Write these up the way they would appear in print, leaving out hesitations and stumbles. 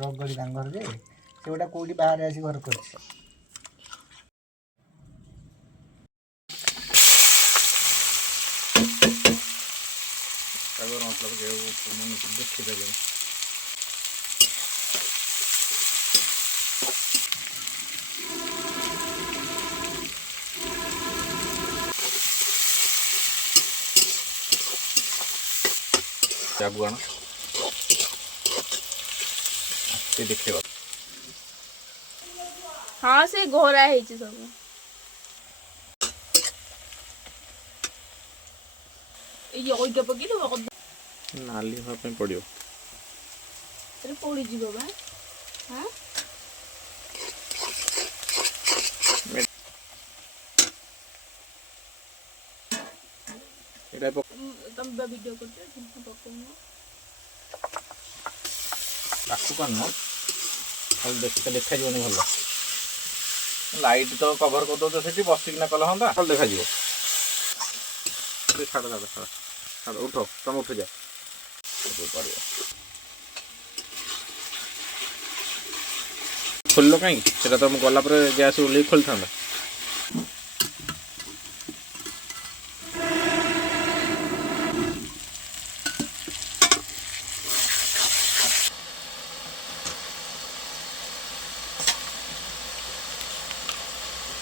ରଗଡ଼ି ତାଙ୍କ ଘର ଯେ ସେ ଗୋଟା କୋଉଠି ବାହାରେ ଆସି ଘର କରିଛି। ଦେଖିପାରିଲେନି ଆଗୁଆଣ ସେ ଦେଖେଇବା। हाँ से घोरा है सब ये ओइ के पकी तो नाली हवा पे पड़ियो तेरे पड़ी जीव बा। हां एटा तुम वीडियो करते पकोनो ताकू करनो खाली देखा जीवन भल लाइट तो कवर कर दो सेठी बसिकिना कल हाँ भल देखा छाड़ छाड़ छाड़ छाड़ उठ तुम उठ जा खोल कहीं तुम गला गैस ओल्ल खोली था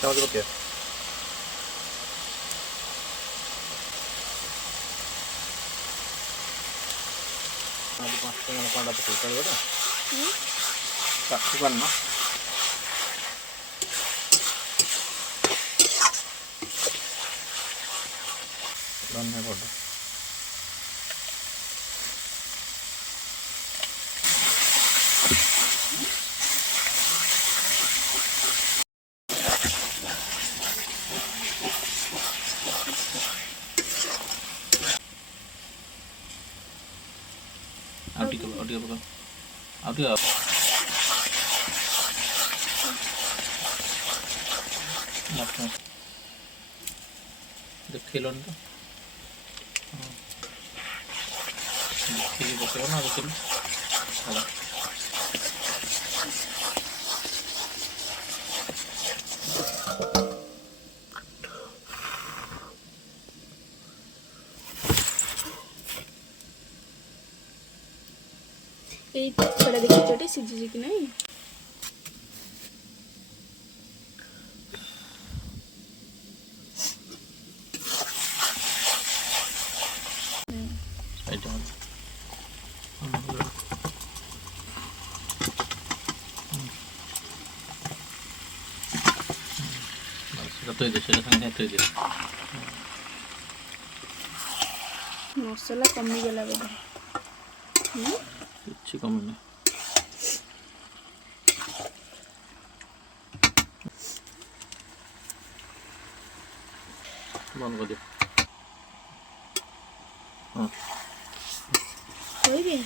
चामच पके 5 टका पकड़ चलो ताकू करना धनिया पाउडर देखिलन तो देखिए पकेब ना देखिए थोड़ा देखिए छोटे सीझी कि नहीं मसला कमी गला बोधे किसी कमी नहीं बंद कर दे हाँ कोई भी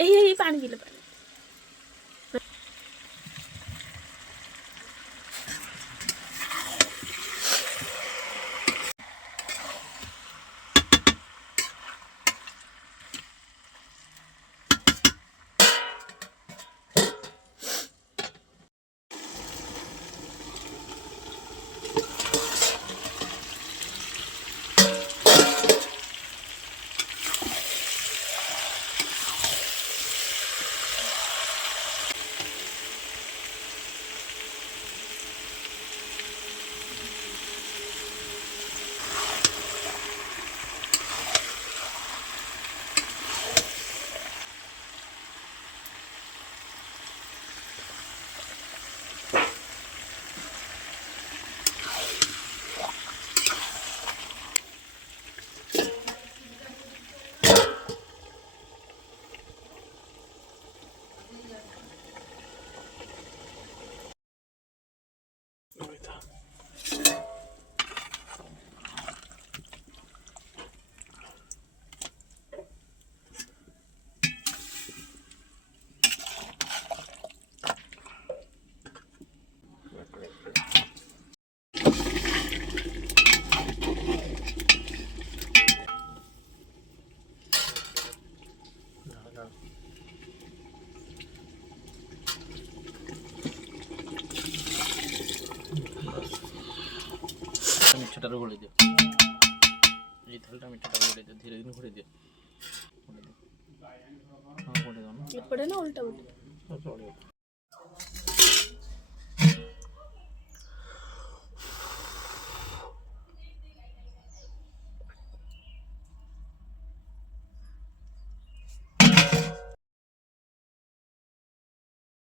यही पानी पी लो ମିଠଟାରୁ ଘୋଡ଼େଇ ଦିଅ। ଏଇ ଥାଳିଟା ମିଠଟାରୁ ଘୋଡ଼େଇ ଦିଅ। ଧୀରେ ଧୀରେ ଘୋଡ଼େଇ ଦିଅ। ହଁ ଘୋଡ଼େଇ ଦେଉନ। ଏପଟେ ନା ଓଲଟା ପଟେ? ଚଳିବ।